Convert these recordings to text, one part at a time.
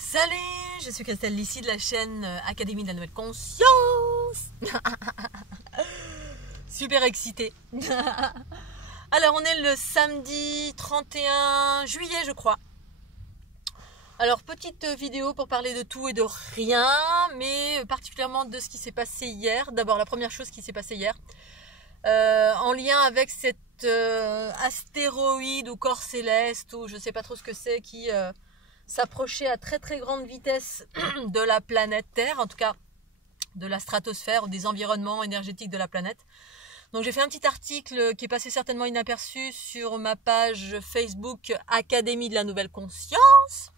Salut, je suis Christelle Lissy de la chaîne Académie de la Nouvelle Conscience. Super excitée. Alors on est le samedi 31 juillet je crois. Alors petite vidéo pour parler de tout et de rien, mais particulièrement de ce qui s'est passé hier. D'abord la première chose qui s'est passée hier, en lien avec cet astéroïde ou corps céleste, ou je sais pas trop ce que c'est, qui s'approchait à très très grande vitesse de la planète Terre, en tout cas de la stratosphère ou des environnements énergétiques de la planète. Donc j'ai fait un petit article qui est passé certainement inaperçu sur ma page Facebook Académie de la Nouvelle Conscience,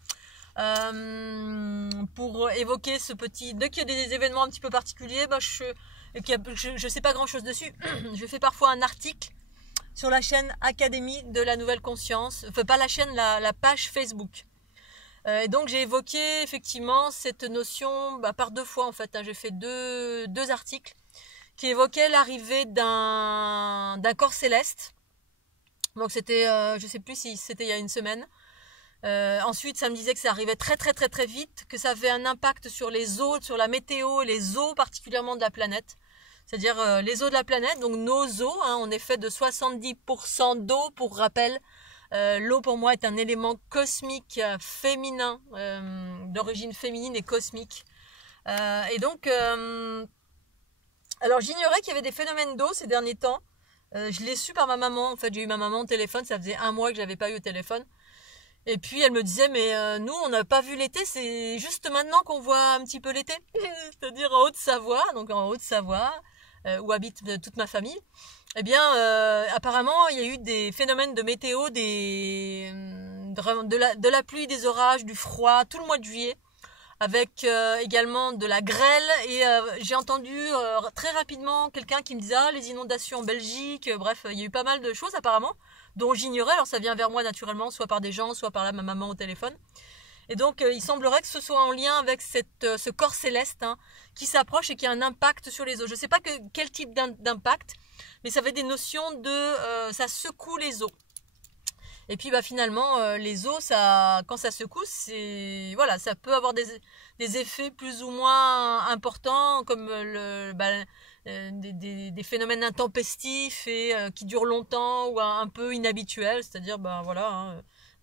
pour évoquer ce petit... Dès qu'il y a des événements un petit peu particuliers, je sais pas grand chose dessus, je fais parfois un article sur la chaîne Académie de la Nouvelle Conscience, enfin pas la chaîne, la page Facebook. Et donc j'ai évoqué effectivement cette notion par deux fois en fait, j'ai fait deux articles qui évoquaient l'arrivée d'un corps céleste. Donc c'était, je sais plus si c'était il y a une semaine. Ensuite ça me disait que ça arrivait très très très très vite, que ça avait un impact sur les eaux, sur la météo, les eaux particulièrement de la planète. C'est-à-dire les eaux de la planète, donc nos eaux, on est fait de 70% d'eau pour rappel. L'eau pour moi est un élément cosmique féminin, d'origine féminine et cosmique. Et donc, alors j'ignorais qu'il y avait des phénomènes d'eau ces derniers temps. Je l'ai su par ma maman. En fait, j'ai eu ma maman au téléphone. Ça faisait 1 mois que je l'avais pas eu au téléphone. Et puis elle me disait, mais nous on n'a pas vu l'été. C'est juste maintenant qu'on voit un petit peu l'été. C'est-à-dire en Haute-Savoie, donc en Haute-Savoie, où habite toute ma famille. Eh bien, apparemment, il y a eu des phénomènes de météo, de la pluie, des orages, du froid, tout le mois de juillet, avec également de la grêle. Et j'ai entendu très rapidement quelqu'un qui me disait les inondations en Belgique. Bref, il y a eu pas mal de choses apparemment, dont j'ignorais. Alors ça vient vers moi naturellement, soit par des gens, soit par ma maman au téléphone. Et donc, il semblerait que ce soit en lien avec ce corps céleste qui s'approche et qui a un impact sur les eaux. Je ne sais pas quel type d'impact, mais ça avait des notions de... ça secoue les eaux. Et puis finalement, les eaux, quand ça secoue, ça peut avoir des effets plus ou moins importants, comme des phénomènes intempestifs et qui durent longtemps ou un peu inhabituels, c'est-à-dire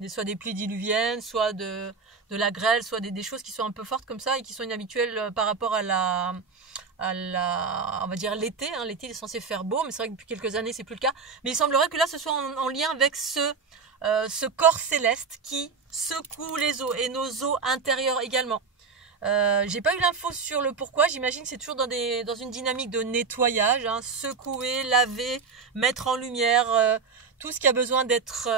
soit des pluies diluviennes, soit de la grêle, soit des choses qui sont un peu fortes comme ça et qui sont inhabituelles par rapport à on va dire l'été. L'été il est censé faire beau, mais c'est vrai que depuis quelques années c'est plus le cas. Mais il semblerait que là ce soit en lien avec ce corps céleste qui secoue les eaux et nos eaux intérieures également. J'ai pas eu l'info sur le pourquoi. J'imagine que c'est toujours dans une dynamique de nettoyage, secouer, laver, mettre en lumière tout ce qui a besoin d'être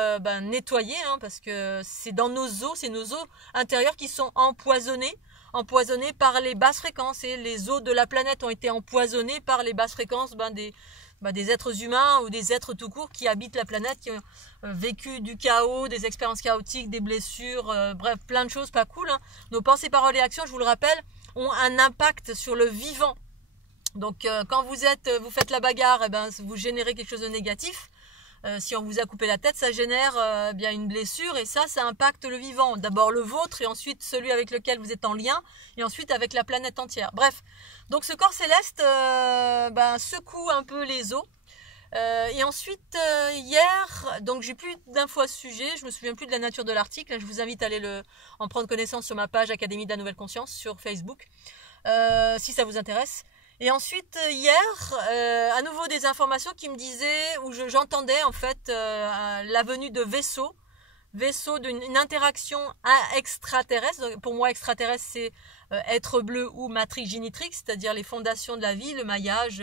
nettoyé, parce que c'est dans nos eaux, c'est nos eaux intérieures qui sont empoisonnées par les basses fréquences, et les eaux de la planète ont été empoisonnées par les basses fréquences des êtres humains ou des êtres tout court qui habitent la planète, qui ont vécu du chaos, des expériences chaotiques, des blessures, bref, plein de choses pas cool. Nos pensées, paroles et actions, je vous le rappelle, ont un impact sur le vivant. Donc quand vous faites la bagarre, vous générez quelque chose de négatif. Si on vous a coupé la tête, ça génère une blessure, et ça impacte le vivant. D'abord le vôtre, et ensuite celui avec lequel vous êtes en lien, et ensuite avec la planète entière. Bref, donc ce corps céleste secoue un peu les eaux. Et ensuite hier, donc j'ai plus d'infos à ce sujet, je me souviens plus de la nature de l'article. Je vous invite à aller en prendre connaissance sur ma page Académie de la Nouvelle Conscience sur Facebook, si ça vous intéresse. Et ensuite hier, à nouveau des informations qui me disaient, où j'entendais en fait la venue de vaisseaux d'une interaction extraterrestre. Donc, pour moi, extraterrestre, c'est être bleu ou matrix génétrique, c'est-à-dire les fondations de la vie, le maillage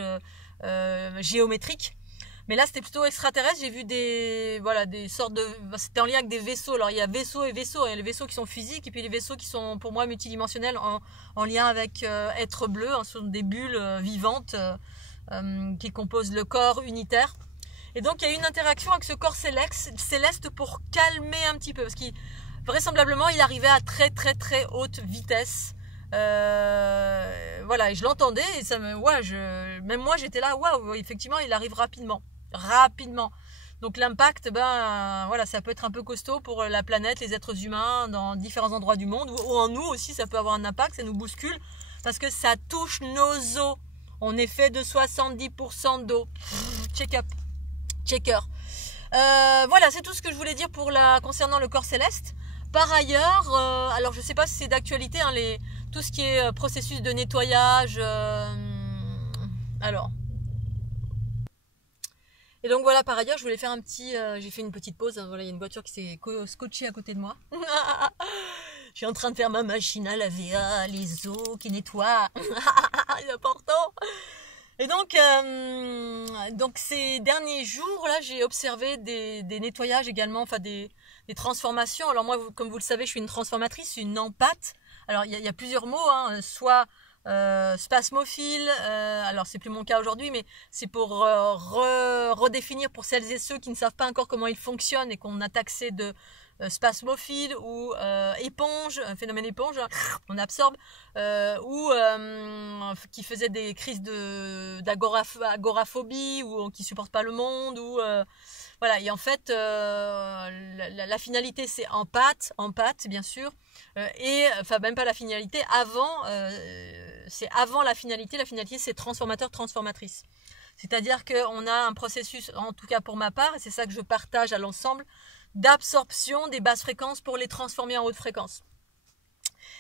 géométrique. Mais là, c'était plutôt extraterrestre. J'ai vu des sortes de... C'était en lien avec des vaisseaux. Alors, il y a vaisseaux et vaisseaux. Il y a les vaisseaux qui sont physiques, et puis les vaisseaux qui sont, pour moi, multidimensionnels, en lien avec être bleu. Ce sont des bulles vivantes qui composent le corps unitaire. Et donc, il y a eu une interaction avec ce corps céleste pour calmer un petit peu. Parce qu'il, vraisemblablement, il arrivait à très, très, très haute vitesse. Et je l'entendais, et même moi, j'étais là, waouh, effectivement, il arrive rapidement. Donc l'impact, voilà, ça peut être un peu costaud pour la planète, les êtres humains dans différents endroits du monde, ou en nous aussi, ça peut avoir un impact, ça nous bouscule, parce que ça touche nos os. On est fait de 70% d'eau. Check-up, checker. Voilà, c'est tout ce que je voulais dire concernant le corps céleste. Par ailleurs, alors je ne sais pas si c'est d'actualité, hein, tout ce qui est processus de nettoyage. Et donc voilà, par ailleurs, je voulais faire j'ai fait une petite pause. Hein, voilà, il y a une voiture qui s'est scotchée à côté de moi. Je suis en train de faire ma machine à laver, les eaux qui nettoient. C'est important. Et donc ces derniers jours, là, j'ai observé des nettoyages également, enfin des transformations. Alors moi, comme vous le savez, je suis une transformatrice, une empathie. Alors il y a plusieurs mots, hein, soit spasmophile, alors c'est plus mon cas aujourd'hui, mais c'est pour redéfinir pour celles et ceux qui ne savent pas encore comment il fonctionne et qu'on a taxé de spasmophile ou éponge, un phénomène éponge, on absorbe, ou qui faisait des crises d'agoraphobie ou qui supportent pas le monde, ou voilà. Et en fait, la finalité c'est empathie bien sûr, et enfin même pas la finalité, c'est avant la finalité. La finalité c'est transformateur, transformatrice. C'est-à-dire qu'on a un processus, en tout cas pour ma part, et c'est ça que je partage à l'ensemble, d'absorption des basses fréquences pour les transformer en haute fréquence.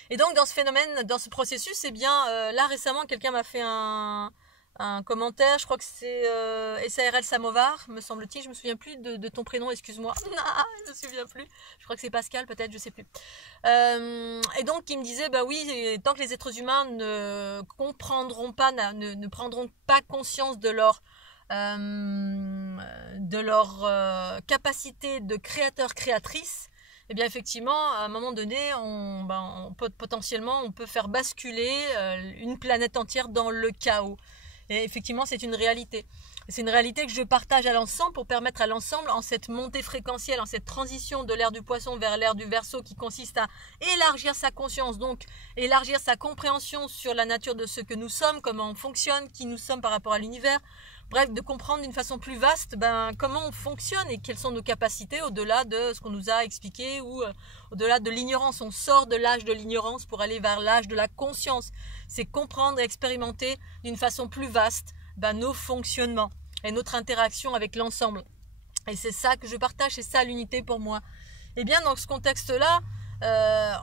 Et donc dans ce phénomène, dans ce processus, eh bien là récemment quelqu'un m'a fait un commentaire, je crois que c'est SARL Samovar, me semble-t-il, je me souviens plus de ton prénom, excuse-moi, je me souviens plus, je crois que c'est Pascal peut-être, je sais plus. Et donc il me disait, bah oui, tant que les êtres humains ne comprendront pas, ne prendront pas conscience de leur capacité de créateur-créatrice, eh bien effectivement, à un moment donné, potentiellement, on peut faire basculer une planète entière dans le chaos. Et effectivement, c'est une réalité. C'est une réalité que je partage à l'ensemble pour permettre à l'ensemble, en cette montée fréquentielle, en cette transition de l'ère du poisson vers l'ère du Verseau qui consiste à élargir sa conscience, donc élargir sa compréhension sur la nature de ce que nous sommes, comment on fonctionne, qui nous sommes par rapport à l'univers. Bref, de comprendre d'une façon plus vaste comment on fonctionne et quelles sont nos capacités au-delà de ce qu'on nous a expliqué ou au-delà de l'ignorance. On sort de l'âge de l'ignorance pour aller vers l'âge de la conscience. C'est comprendre et expérimenter d'une façon plus vaste nos fonctionnements et notre interaction avec l'ensemble. Et c'est ça que je partage, c'est ça l'unité pour moi. Et bien dans ce contexte-là,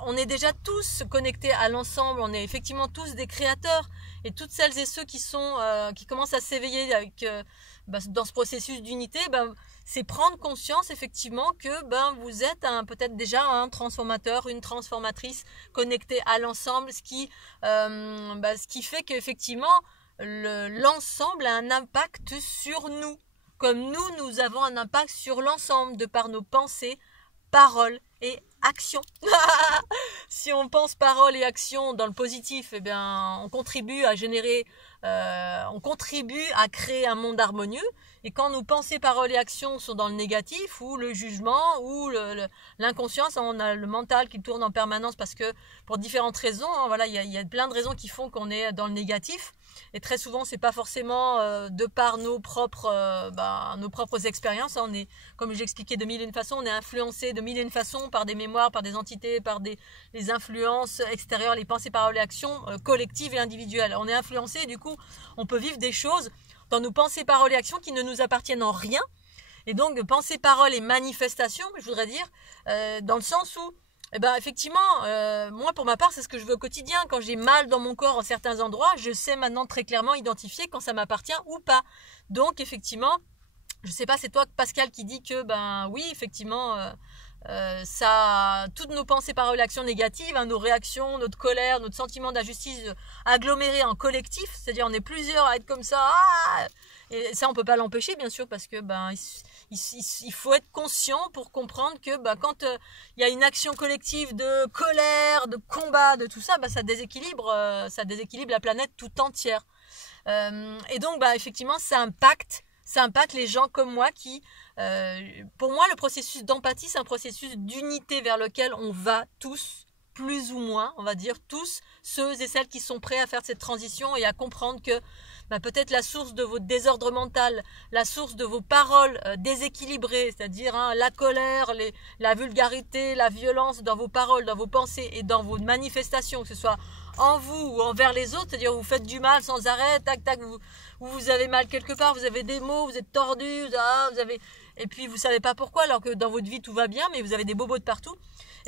on est déjà tous connectés à l'ensemble, on est effectivement tous des créateurs, et toutes celles et ceux qui commencent à s'éveiller dans ce processus d'unité, c'est prendre conscience effectivement que vous êtes peut-être déjà un transformateur, une transformatrice connectée à l'ensemble, ce qui fait qu'effectivement l'ensemble a un impact sur nous, comme nous avons un impact sur l'ensemble de par nos pensées, paroles et actions. Si on pense paroles et actions dans le positif, eh bien, on contribue à créer un monde harmonieux. Et quand nos pensées, paroles et actions sont dans le négatif, ou le jugement, ou l'inconscience, on a le mental qui tourne en permanence parce que pour différentes raisons, voilà, il y a plein de raisons qui font qu'on est dans le négatif. Et très souvent, c'est pas forcément de par nos propres expériences. On est, comme j'expliquais de mille et une façons, on est influencé de mille et une façons par des mémoires, par des entités, par les influences extérieures, les pensées, paroles et actions collectives et individuelles. On est influencé et du coup, on peut vivre des choses dans nos pensées, paroles et actions qui ne nous appartiennent en rien. Et donc, pensées, paroles et manifestations, je voudrais dire, dans le sens où effectivement, moi pour ma part, c'est ce que je veux au quotidien. Quand j'ai mal dans mon corps en certains endroits, je sais maintenant très clairement identifier quand ça m'appartient ou pas. Donc effectivement, je sais pas, c'est toi Pascal qui dit que oui, effectivement, toutes nos pensées, paroles, actions négatives, nos réactions, notre colère, notre sentiment d'injustice agglomérés en collectif, c'est-à-dire on est plusieurs à être comme ça. Et ça on peut pas l'empêcher bien sûr parce que il faut être conscient pour comprendre que quand il y a une action collective de colère, de combat, de tout ça, ça déséquilibre la planète tout entière. Et donc effectivement ça impacte les gens comme moi qui pour moi le processus d'empathie c'est un processus d'unité vers lequel on va tous plus ou moins, on va dire tous ceux et celles qui sont prêts à faire cette transition et à comprendre que peut-être la source de votre désordre mental, la source de vos paroles déséquilibrées, c'est-à-dire la colère, la vulgarité, la violence dans vos paroles, dans vos pensées et dans vos manifestations, que ce soit en vous ou envers les autres, c'est-à-dire vous faites du mal sans arrêt, tac tac, vous avez mal quelque part, vous avez des maux, vous êtes tordu, vous avez, et puis vous savez pas pourquoi, alors que dans votre vie tout va bien, mais vous avez des bobos de partout.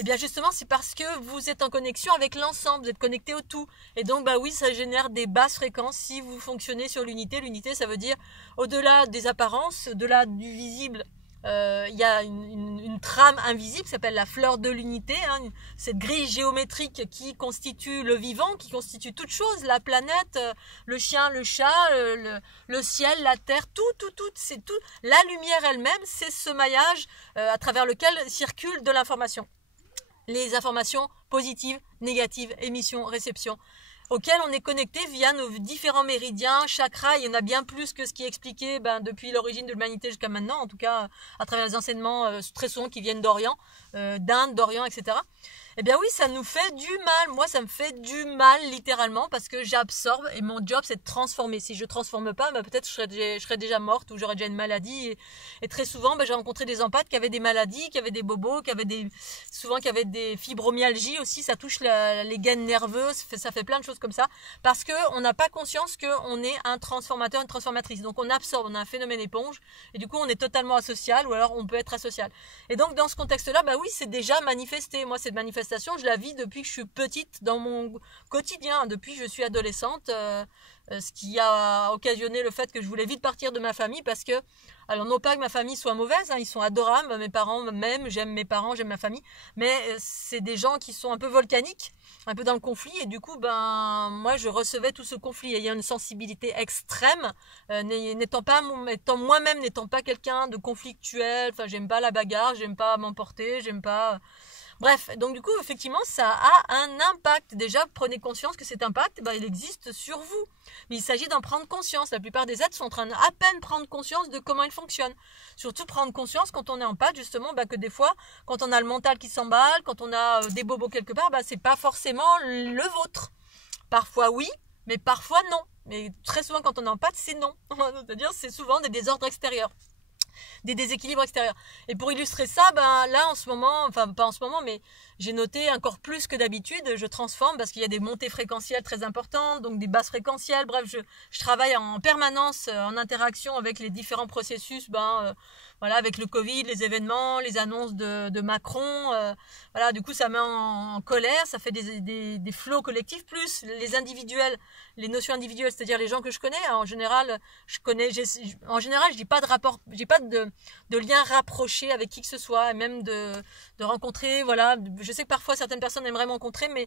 Et bien justement, c'est parce que vous êtes en connexion avec l'ensemble, vous êtes connecté au tout. Et donc oui, ça génère des basses fréquences si vous fonctionnez sur l'unité. L'unité, ça veut dire au-delà des apparences, au-delà du visible. Il y a une trame invisible qui s'appelle la fleur de l'unité, cette grille géométrique qui constitue le vivant, qui constitue toute chose, la planète, le chien, le chat, le ciel, la terre, tout, c'est tout. La lumière elle-même, c'est ce maillage à travers lequel circule de l'information. Les informations positives, négatives, émission, réception, auxquelles on est connecté via nos différents méridiens, chakras. Il y en a bien plus que ce qui est expliqué depuis l'origine de l'humanité jusqu'à maintenant, en tout cas à travers les enseignements très souvent qui viennent d'Orient, d'Inde, d'Orient, etc. Eh bien oui, ça nous fait du mal. Moi, ça me fait du mal littéralement parce que j'absorbe et mon job, c'est de transformer. Si je ne transforme pas, peut-être je serais déjà morte ou j'aurais déjà une maladie. Et très souvent, j'ai rencontré des empathes qui avaient des maladies, qui avaient des bobos, qui avaient des fibromyalgies aussi. Ça touche les gaines nerveuses, ça fait plein de choses comme ça parce qu'on n'a pas conscience qu'on est un transformateur, une transformatrice. Donc on absorbe, on a un phénomène éponge et du coup on est totalement asocial ou alors on peut être asocial. Et donc dans ce contexte-là, oui, c'est déjà manifesté. Moi, cette manifestation, je la vis depuis que je suis petite dans mon quotidien, depuis que je suis adolescente, ce qui a occasionné le fait que je voulais vite partir de ma famille parce que, alors non pas que ma famille soit mauvaise, ils sont adorables, mes parents m'aiment, j'aime mes parents, j'aime ma famille, mais c'est des gens qui sont un peu volcaniques, un peu dans le conflit et du coup, moi je recevais tout ce conflit et il y a une sensibilité extrême, étant moi-même n'étant pas quelqu'un de conflictuel, j'aime pas la bagarre, j'aime pas m'emporter, j'aime pas... Bref, donc du coup, effectivement, ça a un impact. Déjà, prenez conscience que cet impact, il existe sur vous. Mais il s'agit d'en prendre conscience. La plupart des êtres sont en train à peine prendre conscience de comment ils fonctionnent. Surtout prendre conscience quand on est en pâte, justement, que des fois, quand on a le mental qui s'emballe, quand on a des bobos quelque part, c'est pas forcément le vôtre. Parfois oui, mais parfois non. Mais très souvent, quand on est en pâte, c'est non. C'est-à-dire, c'est souvent des désordres extérieurs. Des déséquilibres extérieurs. Et pour illustrer ça, là en ce moment, enfin pas en ce moment, mais j'ai noté encore plus que d'habitude, je transforme parce qu'il y a des montées fréquentielles très importantes, donc des basses fréquentielles. Bref, je travaille en permanence en interaction avec les différents processus, avec le Covid, les événements, les annonces de Macron. Du coup, ça met en colère, ça fait des flots collectifs, plus les individuels, les notions individuelles, c'est-à-dire les gens que je connais. En général, je dis pas de rapport, j'ai pas de lien rapproché avec qui que ce soit, et même de rencontrer, je sais que parfois certaines personnes aimeraient me rencontrer, mais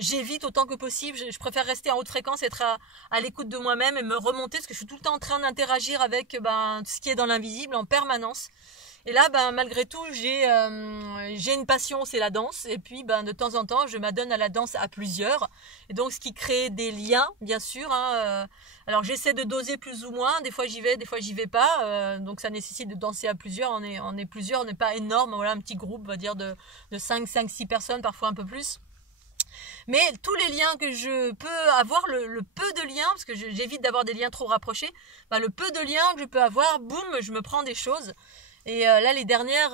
j'évite autant que possible. Je préfère rester en haute fréquence, être à l'écoute de moi-même et me remonter, parce que je suis tout le temps en train d'interagir avec ce qui est dans l'invisible en permanence. Et là, malgré tout, j'ai une passion, c'est la danse. Et puis, de temps en temps, je m'adonne à la danse à plusieurs. Et donc, ce qui crée des liens, bien sûr. Alors, j'essaie de doser plus ou moins. Des fois, j'y vais, des fois, j'y vais pas. Donc, ça nécessite de danser à plusieurs. On est plusieurs, on n'est pas énorme. Voilà, un petit groupe, on va dire, de 5-6 personnes, parfois un peu plus. Mais tous les liens que je peux avoir, le peu de liens, parce que j'évite d'avoir des liens trop rapprochés, le peu de liens que je peux avoir, boum, je me prends des choses. Et là, les dernières,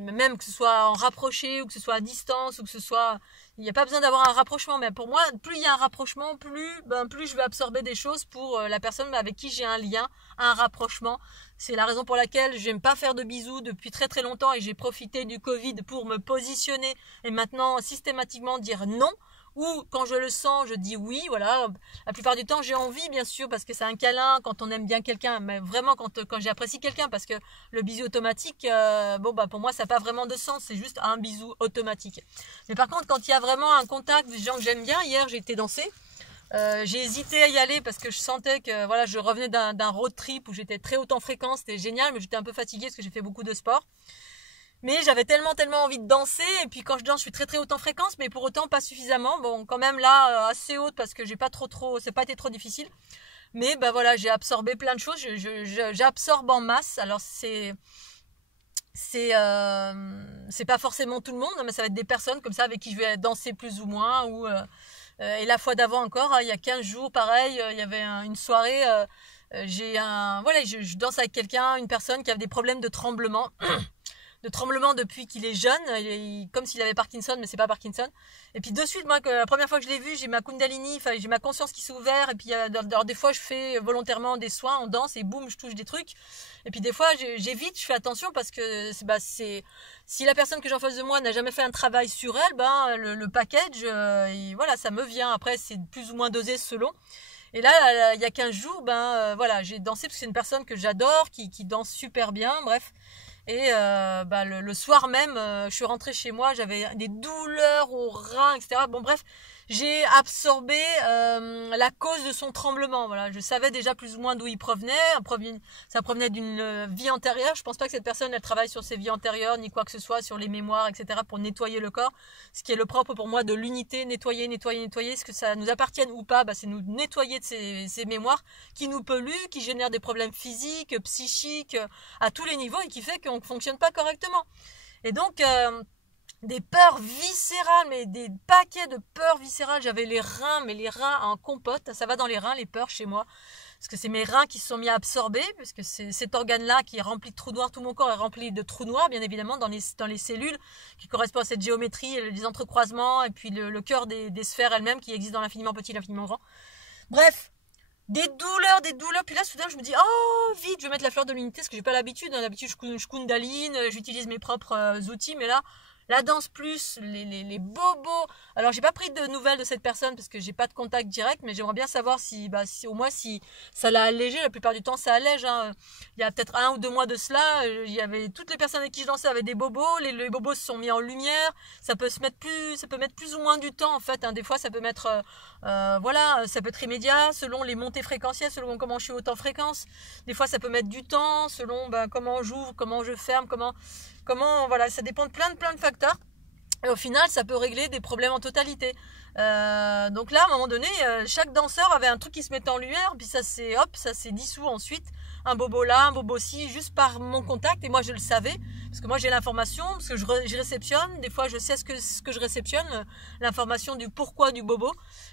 même que ce soit en rapproché ou que ce soit à distance ou que ce soit... Il n'y a pas besoin d'avoir un rapprochement, mais pour moi, plus il y a un rapprochement, plus je vais absorber des choses pour la personne avec qui j'ai un lien, un rapprochement. C'est la raison pour laquelle j'aime pas faire de bisous depuis très très longtemps et j'ai profité du Covid pour me positionner et maintenant systématiquement dire non. Ou quand je le sens, je dis oui, voilà. La plupart du temps, j'ai envie, bien sûr, parce que c'est un câlin, quand on aime bien quelqu'un, mais vraiment quand j'apprécie quelqu'un, parce que le bisou automatique, pour moi, ça n'a pas vraiment de sens, c'est juste un bisou automatique. Mais par contre, quand il y a vraiment un contact des gens que j'aime bien, hier, j'ai été danser. J'ai hésité à y aller parce que je sentais que je revenais d'un road trip où j'étais très haute en fréquence, c'était génial, mais j'étais un peu fatiguée parce que j'ai fait beaucoup de sport. Mais j'avais tellement envie de danser, et puis quand je danse, je suis très très haute en fréquence, mais pour autant pas suffisamment. Bon, quand même là, assez haute parce que j'ai pas c'est pas été trop difficile. Mais j'ai absorbé plein de choses, j'absorbe en masse. Alors c'est pas forcément tout le monde, mais ça va être des personnes comme ça avec qui je vais danser plus ou moins. Et la fois d'avant encore, il y a 15 jours, pareil, il y avait une soirée, voilà, je danse avec quelqu'un, une personne qui avait des problèmes de tremblement. De tremblement depuis qu'il est jeune, comme s'il avait Parkinson, mais c'est pas Parkinson. Et puis de suite, moi, la première fois que je l'ai vu, j'ai ma Kundalini, enfin j'ai ma conscience qui s'est ouverte. Et puis alors, des fois, je fais volontairement des soins, on danse et boum, je touche des trucs. Et puis des fois, j'évite, je fais attention parce que si la personne que j'ai en face de moi n'a jamais fait un travail sur elle, le package, voilà, ça me vient. Après, c'est plus ou moins dosé selon. Et là, il y a 15 jours, voilà, j'ai dansé parce que c'est une personne que j'adore, qui danse super bien, bref. Et le soir même, je suis rentrée chez moi, j'avais des douleurs aux reins, etc. Bon bref, j'ai absorbé la cause de son tremblement. Voilà, je savais déjà plus ou moins d'où il provenait. Ça provenait d'une vie antérieure. Je pense pas que cette personne elle travaille sur ses vies antérieures ni quoi que ce soit sur les mémoires, etc. pour nettoyer le corps. Ce qui est le propre pour moi de l'unité, nettoyer. Est-ce que ça nous appartienne ou pas, c'est nous nettoyer de ces mémoires qui nous polluent, qui génèrent des problèmes physiques, psychiques, à tous les niveaux et qui fait qu'on ne fonctionne pas correctement. Et donc des peurs viscérales, mais des paquets de peurs viscérales. J'avais les reins en compote. Ça va dans les reins, les peurs chez moi. Parce que c'est mes reins qui se sont mis à absorber, parce que c'est cet organe-là qui est rempli de trous noirs. Tout mon corps est rempli de trous noirs, bien évidemment, dans les cellules qui correspondent à cette géométrie, les entrecroisements, et puis le cœur des sphères elles-mêmes qui existent dans l'infiniment petit et l'infiniment grand. Bref, des douleurs. Puis là, soudain, je me dis, oh, vite, je vais mettre la fleur de l'unité, parce que j'ai pas l'habitude. D'habitude, je kundaline, j'utilise mes propres outils, mais là, la danse plus, les bobos. Alors, j'ai pas pris de nouvelles de cette personne parce que j'ai pas de contact direct, mais j'aimerais bien savoir si au moins si ça l'a allégé. La plupart du temps, ça allège. Il y a peut-être 1 ou 2 mois de cela, il y avait toutes les personnes avec qui je dansais avaient des bobos. Les bobos se sont mis en lumière. Ça peut mettre plus ou moins du temps en fait. Des fois, ça peut mettre, voilà, ça peut être immédiat selon les montées fréquentielles, selon comment je suis haute en fréquence. Des fois, ça peut mettre du temps selon comment j'ouvre, comment je ferme, voilà, ça dépend de plein de facteurs. Et au final, ça peut régler des problèmes en totalité. Donc là, à un moment donné, chaque danseur avait un truc qui se mettait en lumière, puis ça s'est dissous ensuite. Un bobo là, un bobo ci, juste par mon contact. Et moi, je le savais, parce que moi, j'ai l'information, parce que je réceptionne. Des fois, je sais ce que je réceptionne, l'information du pourquoi du bobo.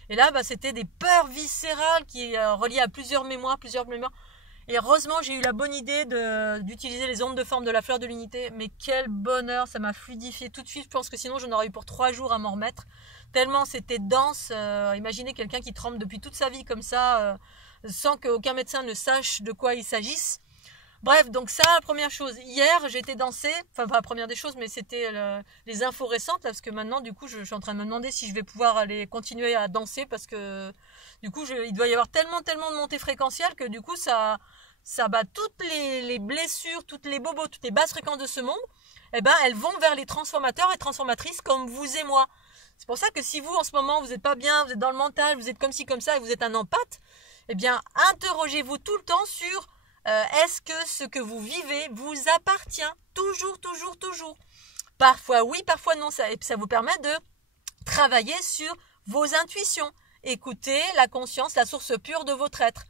Et là, c'était des peurs viscérales qui reliées à plusieurs mémoires. Et heureusement, j'ai eu la bonne idée d'utiliser les ondes de forme de la fleur de l'unité. Mais quel bonheur, ça m'a fluidifié tout de suite. Je pense que sinon, j'en aurais eu pour 3 jours à m'en remettre. Tellement c'était dense. Imaginez quelqu'un qui tremble depuis toute sa vie comme ça, sans qu'aucun médecin ne sache de quoi il s'agisse. Bref, donc ça, la première chose. Hier, j'ai été danser. Enfin, pas la première des choses, mais c'était les infos récentes. Là, parce que maintenant, du coup, je suis en train de me demander si je vais pouvoir aller continuer à danser. Parce que, du coup, il doit y avoir tellement de montées fréquentielles que, du coup, ça toutes les blessures, toutes les bobos, toutes les basses fréquences de ce monde, elles vont vers les transformateurs et transformatrices comme vous et moi. C'est pour ça que si vous, en ce moment, vous n'êtes pas bien, vous êtes dans le mental, vous êtes comme ci, comme ça, et vous êtes un empathe, interrogez-vous tout le temps sur est-ce que ce que vous vivez vous appartient toujours. Parfois oui, parfois non. Et puis ça vous permet de travailler sur vos intuitions. Écoutez la conscience, la source pure de votre être.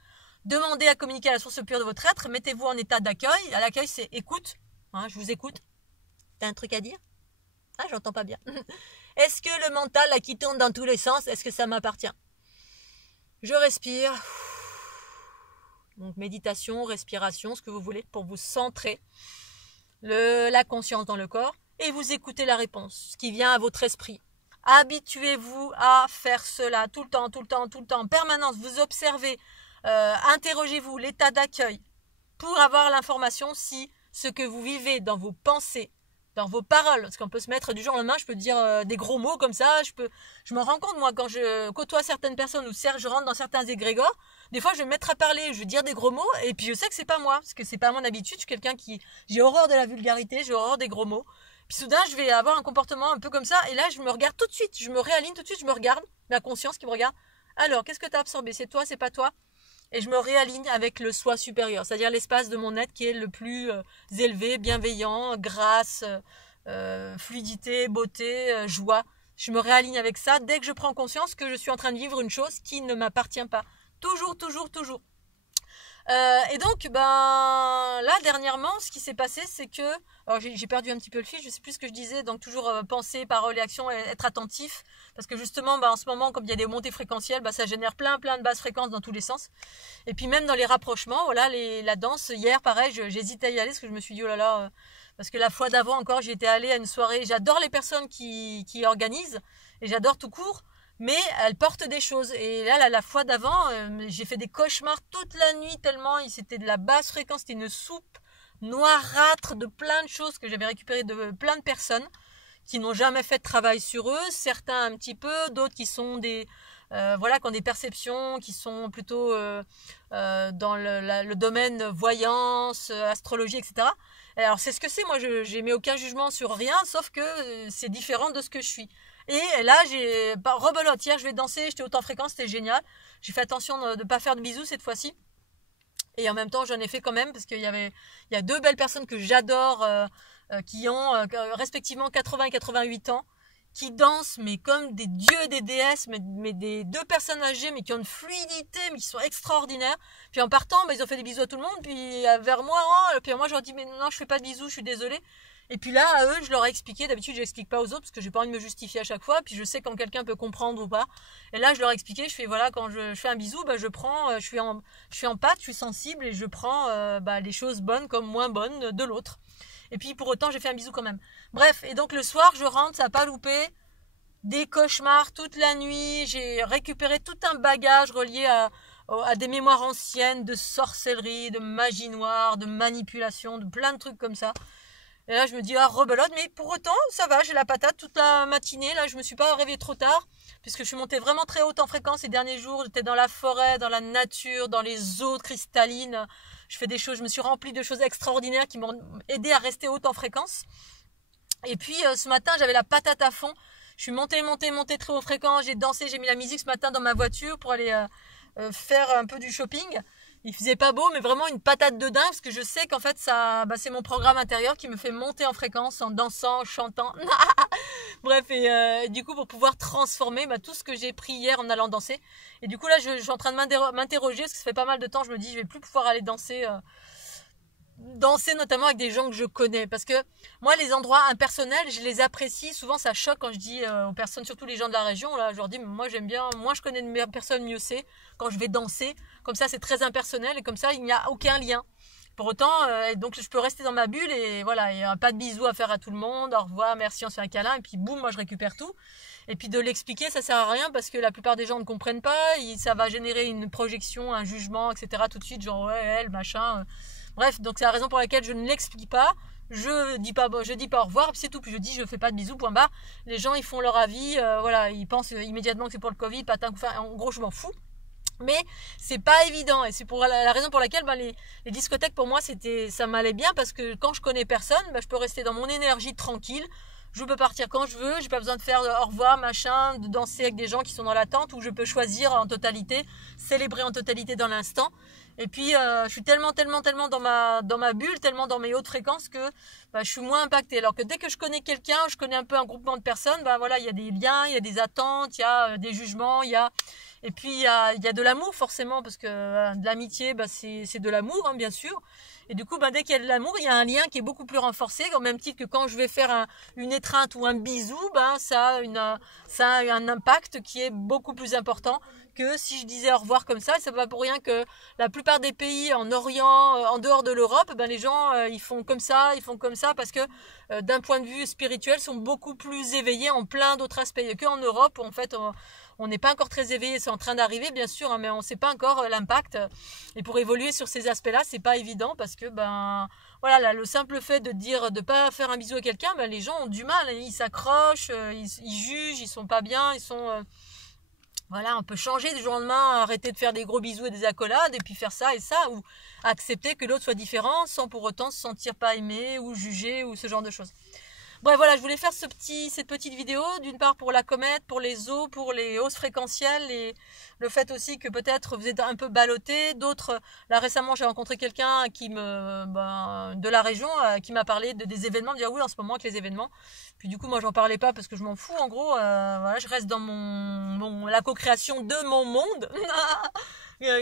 Demandez à communiquer à la source pure de votre être. Mettez-vous en état d'accueil. À l'accueil, c'est écoute. Je vous écoute. T'as un truc à dire? J'entends pas bien. Est-ce que le mental, là, qui tourne dans tous les sens, est-ce que ça m'appartient? Je respire. Donc, méditation, respiration, ce que vous voulez pour vous centrer la conscience dans le corps et vous écoutez la réponse, ce qui vient à votre esprit. Habituez-vous à faire cela tout le temps, en permanence. Vous observez, interrogez-vous, l'état d'accueil pour avoir l'information si ce que vous vivez dans vos pensées, dans vos paroles, parce qu'on peut se mettre du jour au lendemain, je peux dire des gros mots comme ça, je me rends compte moi quand je côtoie certaines personnes ou je rentre dans certains égrégores, des fois je vais me mettre à parler, je vais dire des gros mots et puis je sais que c'est pas moi, parce que c'est pas mon habitude, je suis quelqu'un j'ai horreur de la vulgarité, j'ai horreur des gros mots. Puis soudain je vais avoir un comportement un peu comme ça et là je me regarde tout de suite, je me réaligne tout de suite, je me regarde, ma conscience qui me regarde. Alors qu'est-ce que tu as absorbé? C'est toi, c'est pas toi? Et je me réaligne avec le soi supérieur, c'est-à-dire l'espace de mon être qui est le plus élevé, bienveillant, grâce, fluidité, beauté, joie. Je me réaligne avec ça dès que je prends conscience que je suis en train de vivre une chose qui ne m'appartient pas. Toujours. Et donc, ben, là, dernièrement, ce qui s'est passé, c'est que, alors j'ai perdu un petit peu le fil, je sais plus ce que je disais, donc toujours penser, parole et action, et être attentif, parce que justement, ben, en ce moment, comme il y a des montées fréquentielles, ben, ça génère plein de basses fréquences dans tous les sens. Et puis même dans les rapprochements, voilà, la danse, hier, pareil, j'hésitais à y aller, parce que je me suis dit, oh là là, parce que la fois d'avant encore, j'étais allée à une soirée, j'adore les personnes qui organisent, et j'adore tout court, mais elle porte des choses. Et là, la fois d'avant, j'ai fait des cauchemars toute la nuit tellement c'était de la basse fréquence, c'était une soupe noirâtre de plein de choses que j'avais récupérées de plein de personnes qui n'ont jamais fait de travail sur eux, certains un petit peu, d'autres qui sont voilà, qui ont des perceptions, qui sont plutôt dans le domaine voyance, astrologie, etc. Et alors c'est ce que c'est, moi j'ai mis aucun jugement sur rien, sauf que c'est différent de ce que je suis. Et là, rebelote, hier je vais danser, j'étais haute en fréquence, c'était génial. J'ai fait attention de ne pas faire de bisous cette fois-ci. Et en même temps, j'en ai fait quand même, parce qu'il y a 2 belles personnes que j'adore, qui ont respectivement 80 et 88 ans, qui dansent, mais comme des dieux, des déesses, mais des 2 personnes âgées, mais qui ont une fluidité, mais qui sont extraordinaires. Puis en partant, ils ont fait des bisous à tout le monde, puis vers moi, puis moi je leur dis, mais non, je fais pas de bisous, je suis désolée. Et puis là, à eux, je leur ai expliqué. D'habitude, je n'explique pas aux autres parce que j'ai pas envie de me justifier à chaque fois. Puis je sais quand quelqu'un peut comprendre ou pas. Et là, je leur ai expliqué. Je fais voilà, quand je fais un bisou, je prends, je suis en pâte, je suis sensible et je prends les choses bonnes comme moins bonnes de l'autre. Et puis pour autant, j'ai fait un bisou quand même. Bref, et donc le soir, je rentre, ça n'a pas loupé. Des cauchemars toute la nuit. J'ai récupéré tout un bagage relié à des mémoires anciennes de sorcellerie, de magie noire, de manipulation, de plein de trucs comme ça. Et là, je me dis, rebelote, mais pour autant, ça va, j'ai la patate toute la matinée. Là, je me suis pas réveillée trop tard, puisque je suis montée vraiment très haute en fréquence ces derniers jours. J'étais dans la forêt, dans la nature, dans les eaux cristallines. Je fais des choses, je me suis remplie de choses extraordinaires qui m'ont aidé à rester haute en fréquence. Et puis, ce matin, j'avais la patate à fond. Je suis montée très haut fréquence. J'ai dansé, j'ai mis la musique ce matin dans ma voiture pour aller faire un peu du shopping. Il faisait pas beau, mais vraiment une patate de dingue, parce que je sais qu'en fait, c'est mon programme intérieur qui me fait monter en fréquence en dansant, en chantant. Bref, et du coup, pour pouvoir transformer tout ce que j'ai pris hier en allant danser. Et du coup, là, je suis en train de m'interroger, parce que ça fait pas mal de temps, je me dis, je vais plus pouvoir aller danser notamment avec des gens que je connais, parce que moi les endroits impersonnels je les apprécie. Souvent ça choque quand je dis aux personnes, surtout les gens de la région, là je leur dis moi j'aime bien, moi je connais une personne, mieux c'est quand je vais danser, comme ça c'est très impersonnel et comme ça il n'y a aucun lien. Pour autant, donc je peux rester dans ma bulle et voilà, il n'y a pas de bisous à faire à tout le monde, au revoir, merci, on se fait un câlin et puis boum, moi je récupère tout. Et puis de l'expliquer, ça sert à rien parce que la plupart des gens ne comprennent pas, ça va générer une projection, un jugement, etc. tout de suite, genre ouais, elle, machin. Bref, donc c'est la raison pour laquelle je ne l'explique pas. Je dis pas au revoir, c'est tout. Puis je dis je fais pas de bisous, point barre. Les gens ils font leur avis, voilà, ils pensent immédiatement que c'est pour le Covid, en gros je m'en fous. Mais c'est pas évident et c'est pour la raison pour laquelle les discothèques pour moi ça m'allait bien, parce que quand je connais personne, je peux rester dans mon énergie tranquille. Je peux partir quand je veux, j'ai pas besoin de faire au revoir, machin, de danser avec des gens qui sont dans l'attente, où je peux choisir en totalité, célébrer en totalité dans l'instant. Et puis je suis tellement dans ma bulle, tellement dans mes hautes fréquences que je suis moins impactée. Alors que dès que je connais quelqu'un, je connais un peu un groupement de personnes, voilà, il y a des liens, il y a des attentes, il y a des jugements, et puis il y a de l'amour forcément, parce que de l'amitié, c'est de l'amour, hein, bien sûr. Et du coup, dès qu'il y a de l'amour, il y a un lien qui est beaucoup plus renforcé, au même titre que quand je vais faire une étreinte ou un bisou, ça a un impact qui est beaucoup plus important que si je disais au revoir comme ça. C'est pas pour rien que la plupart des pays en Orient, en dehors de l'Europe, les gens ils font comme ça, parce que d'un point de vue spirituel, sont beaucoup plus éveillés en plein d'autres aspects. Il y a qu'en Europe où en fait on n'est pas encore très éveillé, c'est en train d'arriver bien sûr, hein, mais on ne sait pas encore l'impact. Et pour évoluer sur ces aspects-là, c'est pas évident, parce que voilà, le simple fait de dire de pas faire un bisou à quelqu'un, les gens ont du mal, ils s'accrochent, ils jugent, ils sont pas bien, ils sont voilà, on peut changer du jour au lendemain, arrêter de faire des gros bisous et des accolades, et puis faire ça et ça, ou accepter que l'autre soit différent sans pour autant se sentir pas aimé ou jugé ou ce genre de choses. Bref, voilà, je voulais faire cette petite vidéo, d'une part pour la comète, pour les eaux, pour les hausses fréquentielles, et le fait aussi que peut-être vous êtes un peu ballotté. D'autres, là récemment j'ai rencontré quelqu'un de la région qui m'a parlé des événements, me dire oui en ce moment avec les événements. Puis du coup moi j'en parlais pas parce que je m'en fous, en gros, voilà, je reste dans la co-création de mon monde.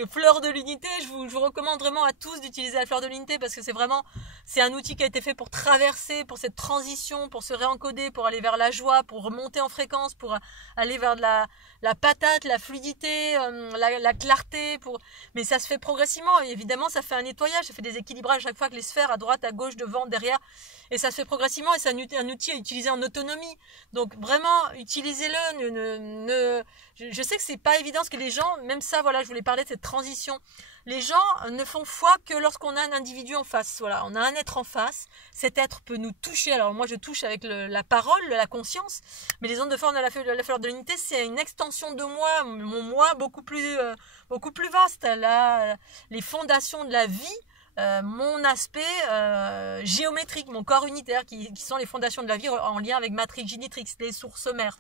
fleur de l'unité, je vous recommande vraiment à tous d'utiliser la fleur de l'unité parce que c'est un outil qui a été fait pour traverser, pour cette transition, pour se réencoder, pour aller vers la joie, pour remonter en fréquence, pour aller vers de la patate, la fluidité, la clarté, mais ça se fait progressivement. Et évidemment, ça fait un nettoyage, ça fait des équilibrages à chaque fois que les sphères à droite, à gauche, devant, derrière, et ça se fait progressivement et c'est un outil à utiliser en autonomie. Donc vraiment, utilisez-le. Je sais que c'est pas évident parce que les gens, même ça, voilà, je voulais parler de cette transition. Les gens ne font foi que lorsqu'on a un individu en face. Voilà, on a un être en face. Cet être peut nous toucher. Alors moi, je touche avec la parole, la conscience. Mais les ondes de forme de la fleur de l'unité, c'est une extension de moi, mon moi beaucoup plus vaste. Là, les fondations de la vie. Mon aspect géométrique, mon corps unitaire, qui sont les fondations de la vie en lien avec Matrix, Génitrix, les sources mères.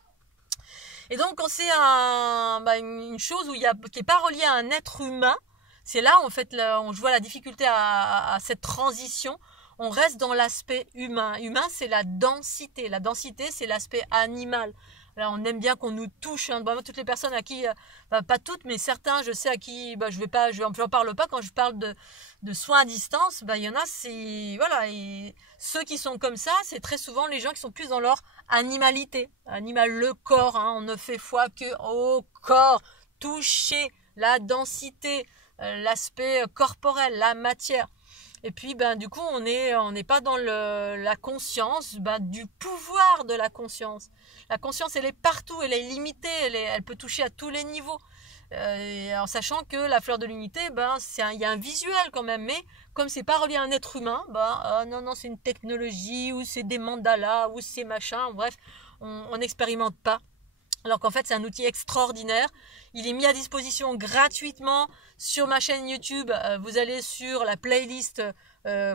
Et donc, quand c'est une chose qui n'est pas reliée à un être humain, c'est là, en fait, je vois la difficulté à cette transition. On reste dans l'aspect humain. Humain, c'est la densité. La densité, c'est l'aspect animal. Là, on aime bien qu'on nous touche. Hein. Toutes les personnes à qui, pas toutes, mais certains, je sais à qui, j'en parle pas quand je parle de soins à distance. Il y en a, voilà. Et ceux qui sont comme ça, c'est très souvent les gens qui sont plus dans leur animalité. Le corps. Hein. On ne fait foi que au corps, toucher la densité, l'aspect corporel, la matière. Et puis, du coup, on n'est pas dans la conscience, du pouvoir de la conscience. La conscience, elle est partout, elle est illimitée, elle peut toucher à tous les niveaux. En sachant que la fleur de l'unité, il y a un visuel quand même, mais comme c'est pas relié à un être humain, non, c'est une technologie, ou c'est des mandalas, ou c'est machin, bref, on n'expérimente pas. Alors qu'en fait, c'est un outil extraordinaire. Il est mis à disposition gratuitement sur ma chaîne YouTube. Vous allez sur la playlist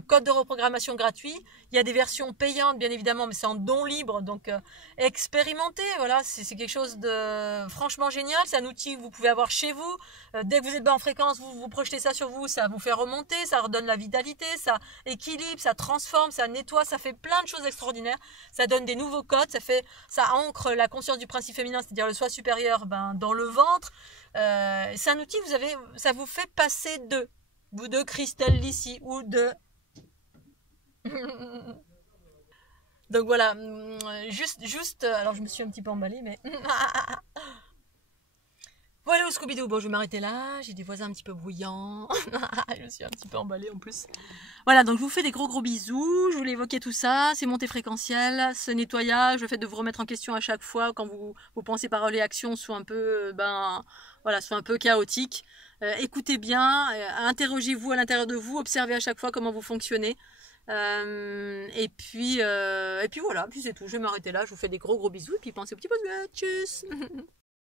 code de reprogrammation gratuit. Il y a des versions payantes, bien évidemment, mais c'est en don libre. Donc, expérimentez. Voilà, c'est quelque chose de franchement génial. C'est un outil que vous pouvez avoir chez vous. Dès que vous êtes bas en fréquence, vous projetez ça sur vous. Ça vous fait remonter, ça redonne la vitalité, ça équilibre, ça transforme, ça nettoie. Ça fait plein de choses extraordinaires. Ça donne des nouveaux codes. Ça ancre la conscience du principe féminin, c'est-à-dire le soi supérieur, dans le ventre. C'est un outil, ça vous fait passer de Christelle Lissy ou de... Donc voilà, juste, alors je me suis un petit peu emballée, mais... Voilà, au Scooby-Doo. Bon, je vais m'arrêter là. J'ai des voisins un petit peu bruyants. Je me suis un petit peu emballée en plus. Voilà, donc je vous fais des gros bisous. Je voulais évoquer tout ça. C'est montée fréquentielle, ce nettoyage, le fait de vous remettre en question à chaque fois quand vous pensez paroles et actions soit un peu, soit un peu chaotique. Écoutez bien, interrogez-vous à l'intérieur de vous, observez à chaque fois comment vous fonctionnez. Et puis voilà, puis c'est tout. Je vais m'arrêter là. Je vous fais des gros bisous et puis pensez au petit peu. Tchuss.